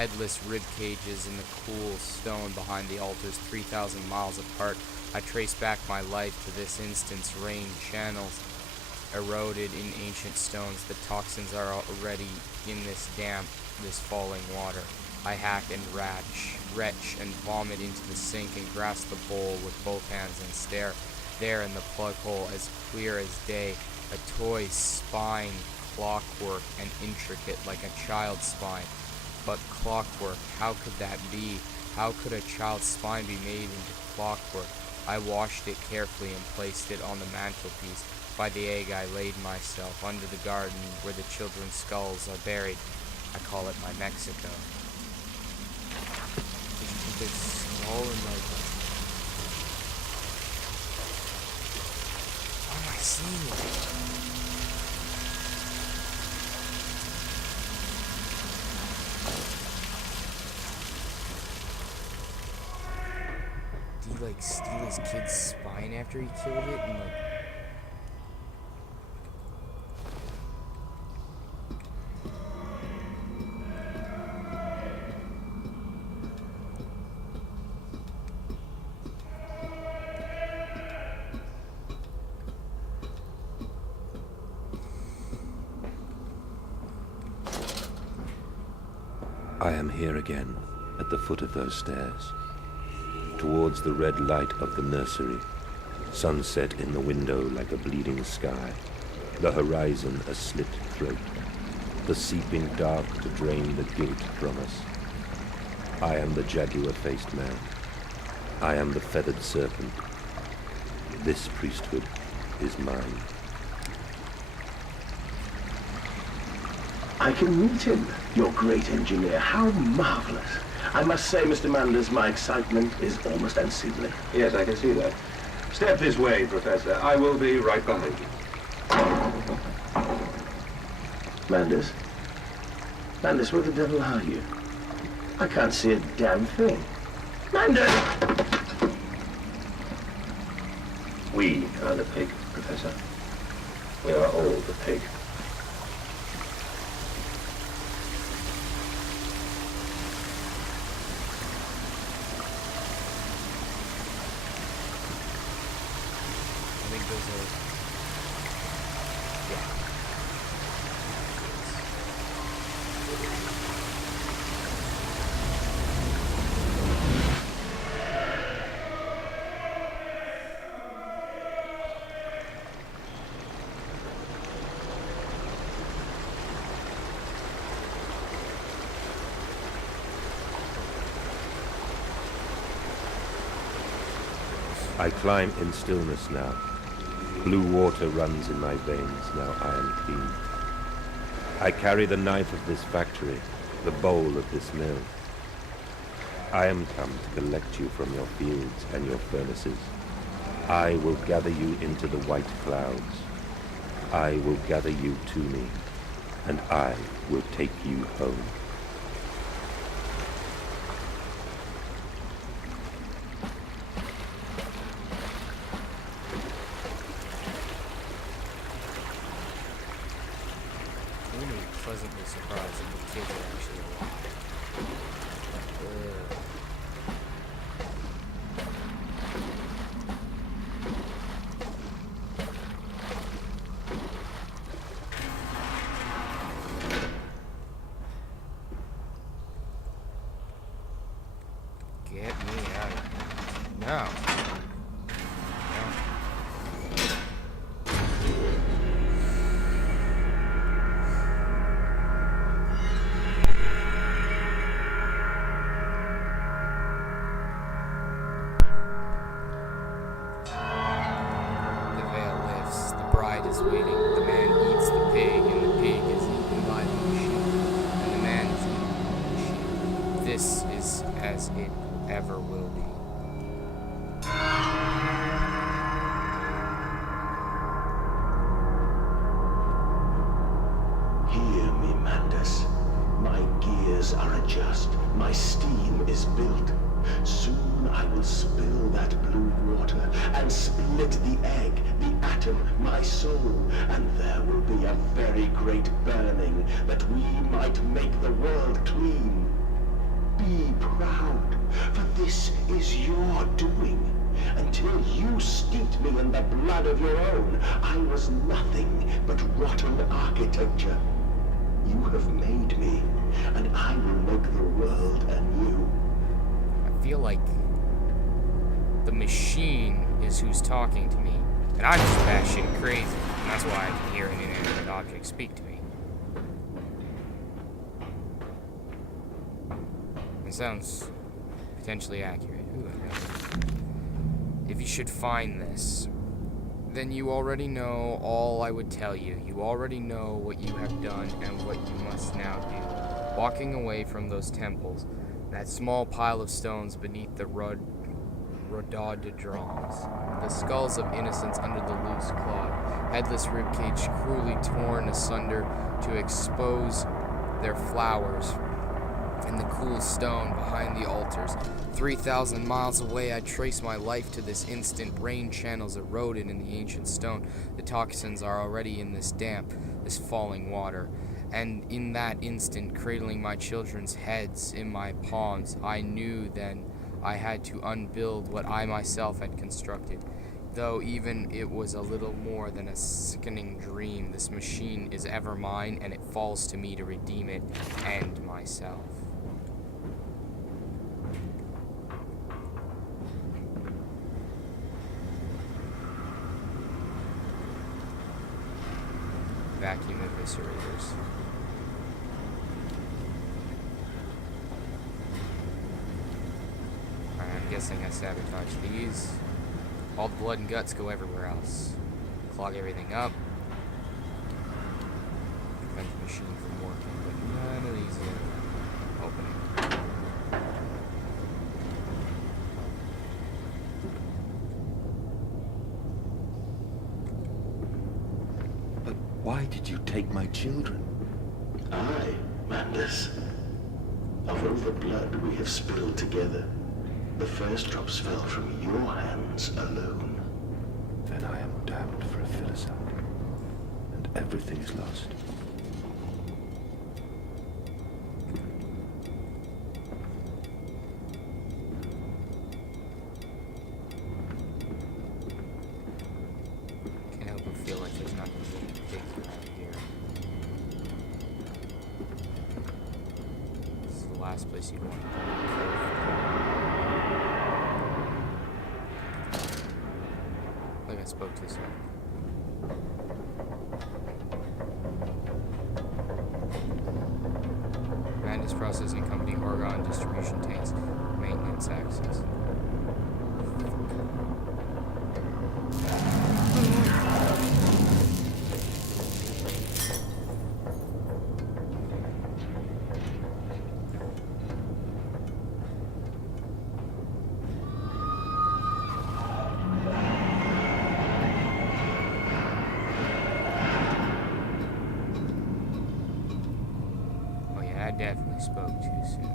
headless rib cages in the cool stone behind the altars 3,000 miles apart. I trace back my life to this instant's rain channels, eroded in ancient stones. The toxins are already in this damp, this falling water. I hack and retch and vomit into the sink and grasp the bowl with both hands and stare. There in the plug hole, as clear as day, a toy spine, clockwork and intricate like a child's spine. But clockwork, how could that be? How could a child's spine be made into clockwork? I washed it carefully and placed it on the mantelpiece. By the egg I laid myself, under the garden where the children's skulls are buried. I call it my Mexico. Just put this skull in my... What am I seeing? Did he like steal his kid's spine after he killed it and like... I am here again, at the foot of those stairs, towards the red light of the nursery, sunset in the window like a bleeding sky, the horizon a slit throat, the seeping dark to drain the guilt from us. I am the jaguar-faced man. I am the feathered serpent. This priesthood is mine. I can meet him, your great engineer. How marvelous. I must say, Mr. Manders, my excitement is almost unseemly. Yes, I can see that. Step this way, Professor. I will be right behind you. Manders? Manders, where the devil are you? I can't see a damn thing. Manders! We are the pig, Professor. We are all the pig. I climb in stillness now. Blue water runs in my veins, now I am clean. I carry the knife of this factory, the bowl of this mill. I am come to collect you from your fields and your furnaces. I will gather you into the white clouds. I will gather you to me, and I will take you home. Pleasantly surprised that the kids are actually alive. Get me out of here. No. Is waiting. The man eats the pig, and the pig is eaten by the machine, and the man is eaten by the machine. This is as it ever will be. Hear me, Mandus. My gears are adjust. My steam is built. Soon I will spill that blue water and split the egg, the atom, my soul, and there will be a very great burning that we might make the world clean. your doing. Until you steeped me in the blood of your own, I was nothing but rotten architecture. You have made me, and I will make the world anew. I feel like the machine is who's talking to me, and I'm just batshit crazy, and that's why I can hear an inanimate object speak to me. It sounds potentially accurate. Who knows? If you should find this, then you already know all I would tell you. You already know what you have done and what you must now do. Walking away from those temples, that small pile of stones beneath the rhododendrons, the skulls of innocents under the loose cloth, headless ribcage cruelly torn asunder to expose their flowers, and the cool stone behind the altars. 3,000 miles away, I trace my life to this instant. Rain channels eroded in the ancient stone. The toxins are already in this damp, this falling water. And in that instant, cradling my children's heads in my palms, I knew then I had to unbuild what I myself had constructed. Though even it was a little more than a sickening dream, this machine is ever mine, and it falls to me to redeem it and myself. Vacuum eviscerators. I'm guessing I sabotage these. All the blood and guts go everywhere else. Clog everything up. Prevent the machine from working, but none of these are opening. But why did you take my children? Aye, Mandus. Of all the blood we have spilled together, the first drops fell from your hands alone. Then I am damned for a filicide, and everything's lost. Can't help but feel like there's not going to be any pigs around here. This is the last place you'd want to go. I spoke too soon. Mandus Processing Company, Oregon Distribution Tanks, Maintenance Access. I definitely spoke too soon.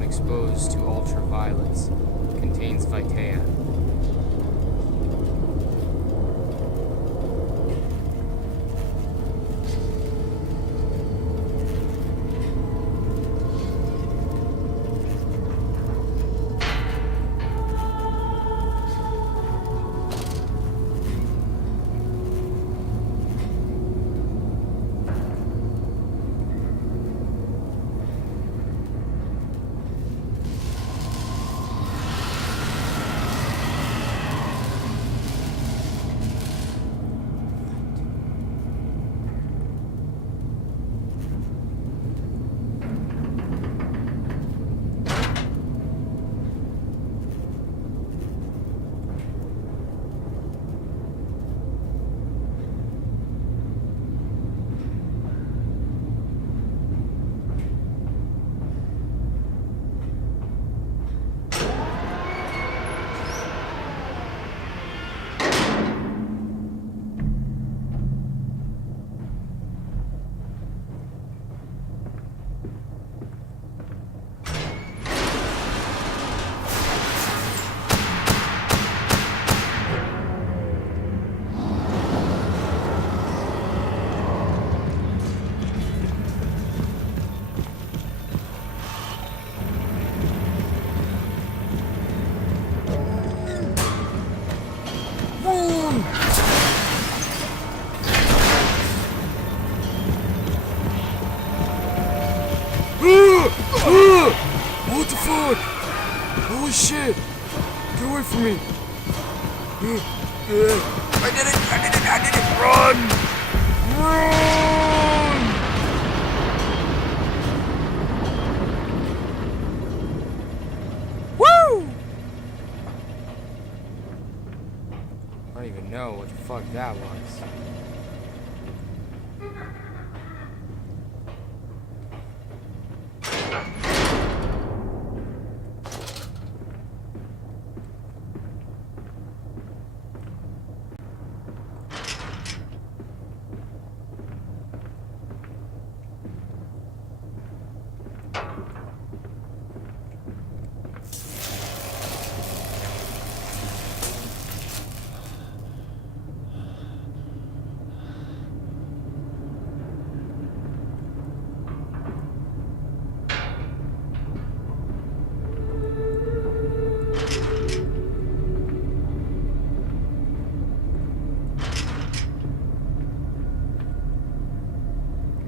ground exposed to ultraviolets. Contains Vitea. What the fuck? Holy shit! Get away from me! I did it! Run! Run! Woo! I don't even know what the fuck that was.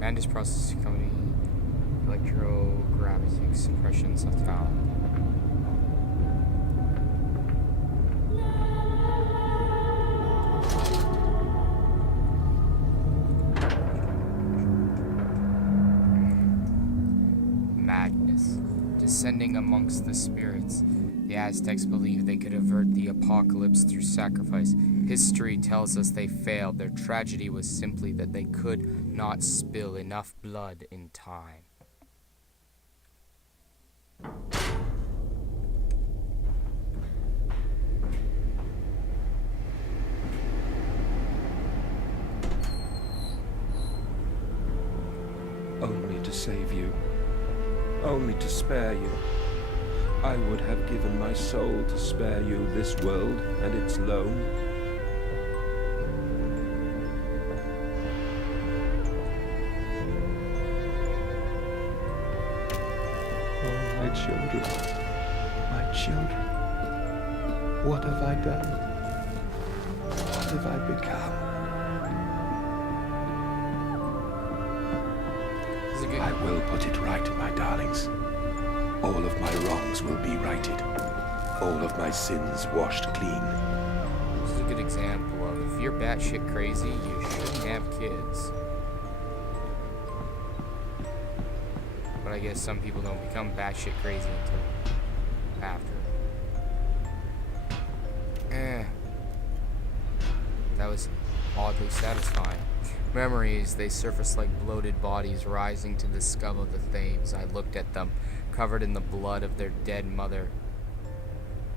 Mandus process company electrogravity suppression of talent. Madness. Descending amongst the spirits. The Aztecs believed they could avert the apocalypse through sacrifice. History tells us they failed. Their tragedy was simply that they could not spill enough blood in time. Only to save you. Only to spare you. I would have given my soul to spare you this world and its loam. Oh, my children. My children. What have I done? What have I become? I will put it right, my darlings. All of my wrongs will be righted. All of my sins washed clean. This is a good example of if you're batshit crazy, you shouldn't have kids. But I guess some people don't become batshit crazy until after. That was oddly satisfying. Memories, they surface like bloated bodies rising to the scum of the Thames. I looked at them, covered in the blood of their dead mother.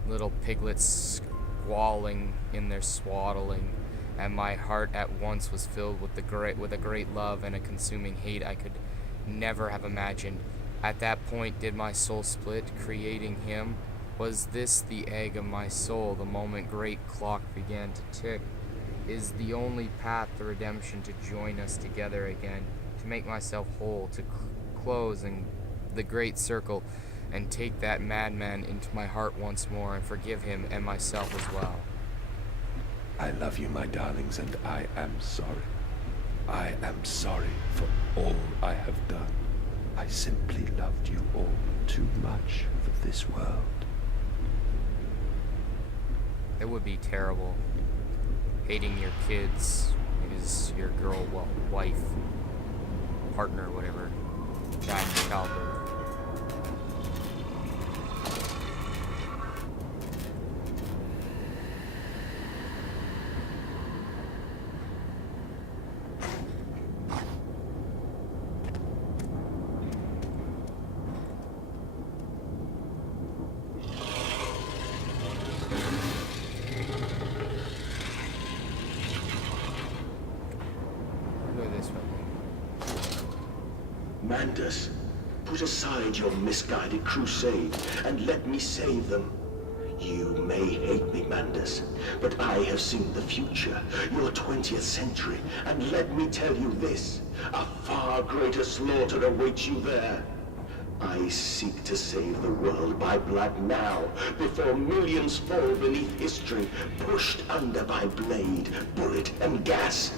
Little piglets squalling in their swaddling, and my heart at once was filled with a great love and a consuming hate I could never have imagined. At that point did my soul split, creating him. Was this the egg of my soul? The moment great clock began to tick. Is the only path to redemption to join us together again, to make myself whole, to close in the great circle, and take that madman into my heart once more, and forgive him and myself as well. I love you, my darlings, and I am sorry. I am sorry for all I have done. I simply loved you all too much for this world. It would be terrible. Hating your kids because your girl, well, wife, partner, whatever, died in childbirth. Mandus, put aside your misguided crusade and let me save them. You may hate me, Mandus, but I have seen the future, your 20th century, and let me tell you this, a far greater slaughter awaits you there. I seek to save the world by blood now, before millions fall beneath history, pushed under by blade, bullet, and gas.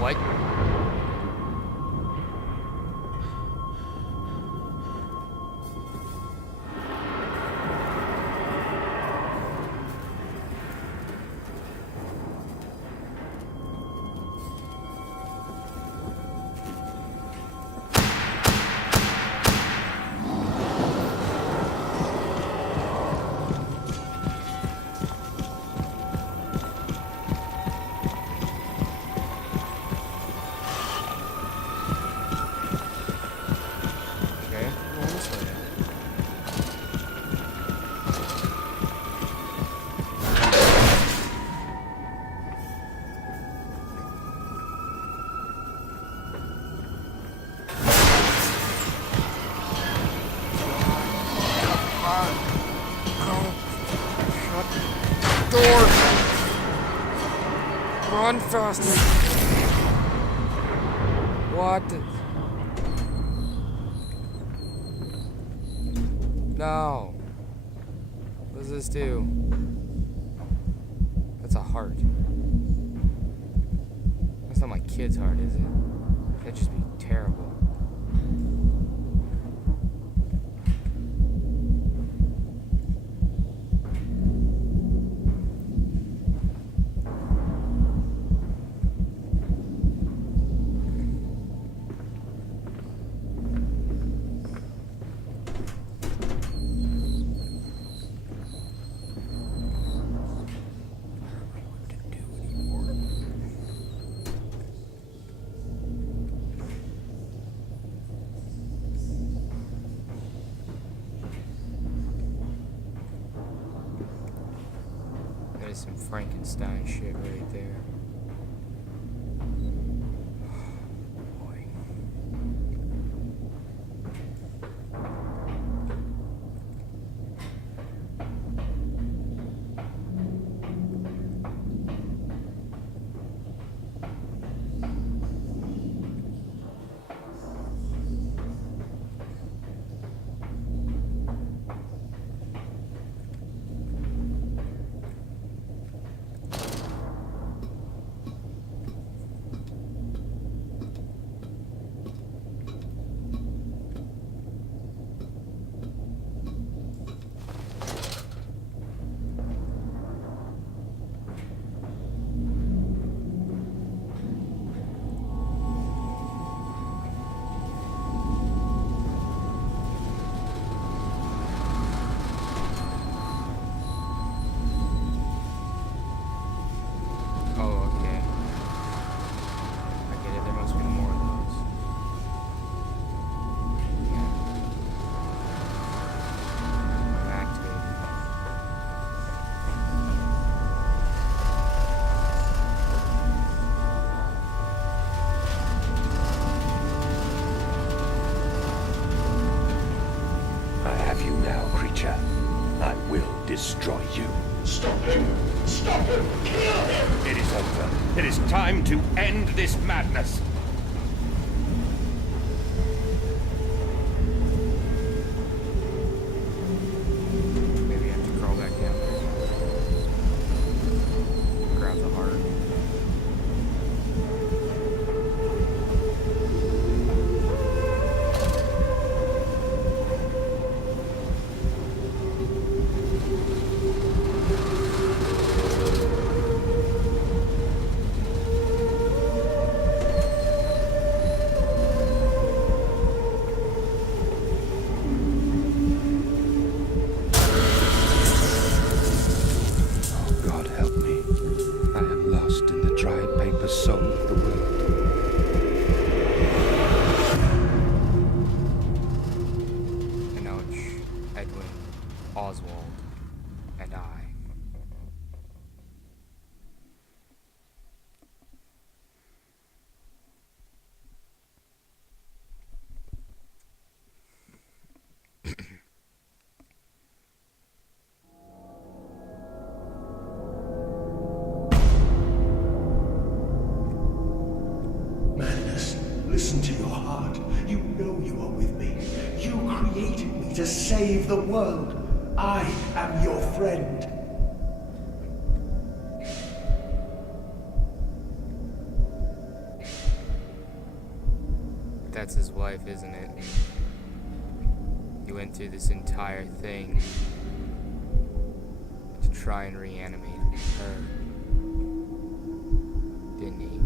What? Door! Run faster! What? No. What does this do? That's a heart. That's not my kid's heart, is it? That'd just be terrible. That is some Frankenstein shit right there. Boy. It is time to end this madness. Maybe I have to crawl back down. Grab the heart. God help me. I am lost in the dry paper soul of the world. Enoch, Edwin, Oswald, and I. Madness, listen to your heart. You know you are with me. You created me to save the world. I am your friend. That's his wife, isn't it? He went through this entire thing to try and reanimate her, didn't he?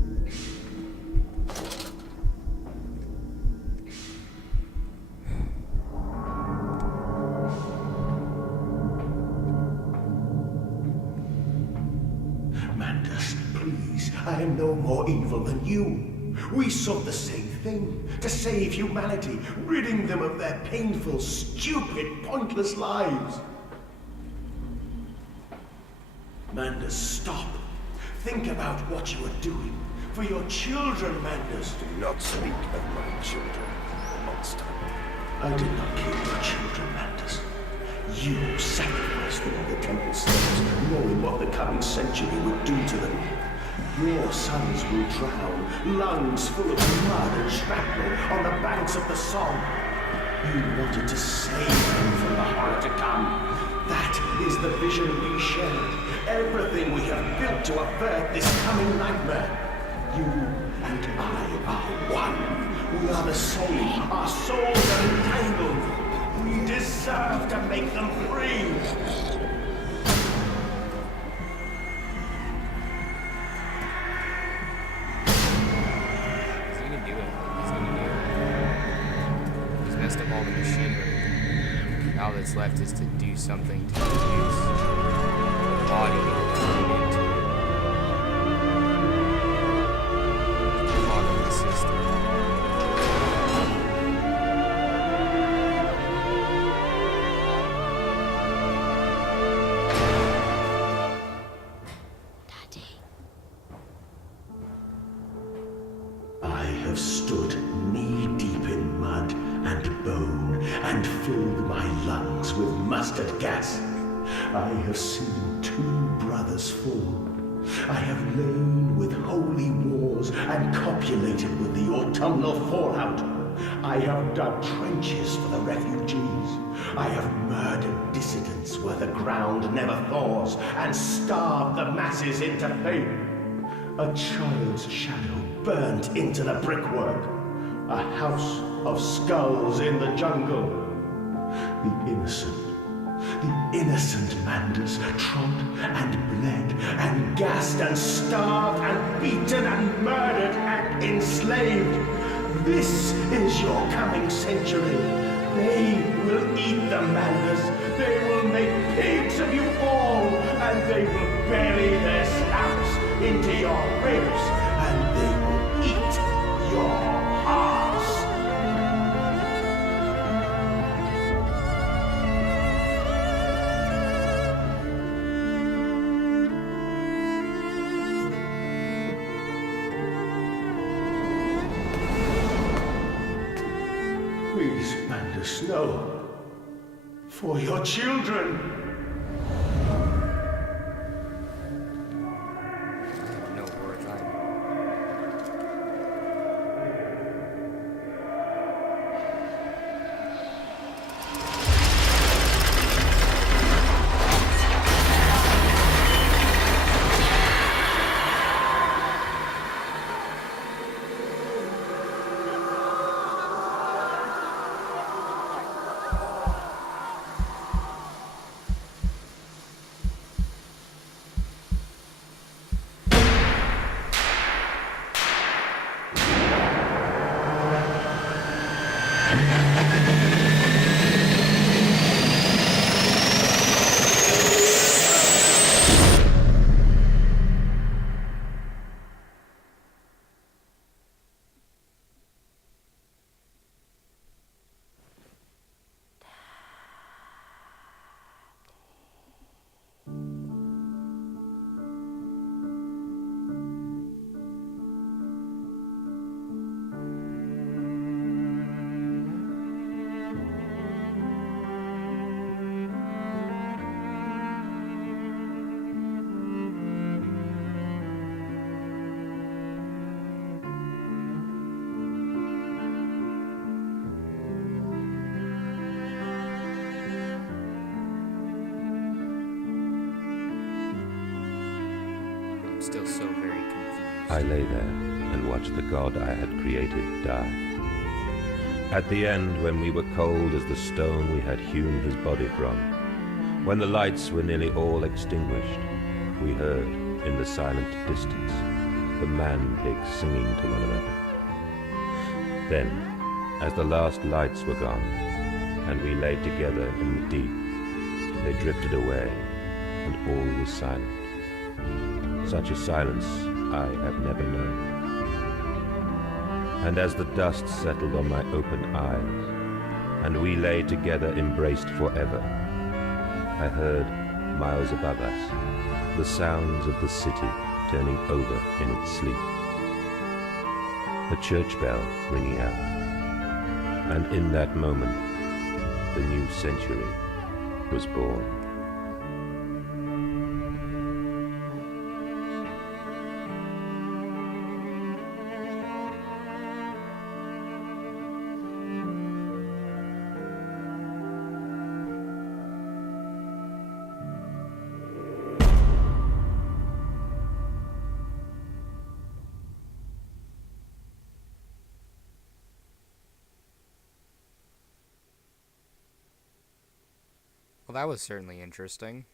Mandus, please, I am no more evil than you. We sought the same thing, to save humanity, ridding them of their painful, stupid, pointless lives. Mandus, stop. Think about what you are doing. For your children, Mandus. Do not speak of my children, monster. I did not kill your children, Mandus. You sacrificed them on the temple steps, knowing what the coming century would do to them. Your sons will drown, lungs full of mud and shrapnel on the banks of the Somme. You wanted to save them from the horror to come. That is the vision we shared. Everything we have built to avert this coming nightmare. You and I are one. We are the same. Our souls are entangled. We deserve to make them free. He's gonna do it. He's gonna do it. He's messed up all the machinery. All that's left is to do something to reduce the body that turned into it. Clog up the system. I have stood knee-deep in mud and bone and filled my lungs with mustard gas. I have seen 2 brothers fall. I have lain with holy wars and copulated with the autumnal fallout. I have dug trenches for the refugees. I have murdered dissidents where the ground never thaws and starved the masses into pain. A child's shadow burnt into the brickwork. A house of skulls in the jungle. The innocent Mandus trod and bled and gassed and starved and beaten and murdered and enslaved. This is your coming century. They will eat the Mandus. They will make pigs of you all, and they will bury their snouts into your ribs, and they will eat your hearts. Please, Mandus, no. For your children. No words. I'm still so very confused. I lay there and watched the god I had created die. At the end, when we were cold as the stone we had hewn his body from, when the lights were nearly all extinguished, we heard, in the silent distance, the man-pigs singing to one another. Then, as the last lights were gone, and we lay together in the deep, they drifted away, and all was silent. Such a silence I have never known. And as the dust settled on my open eyes, and we lay together embraced forever, I heard, miles above us, the sounds of the city turning over in its sleep. A church bell ringing out, and in that moment, the new century was born. Well, that was certainly interesting.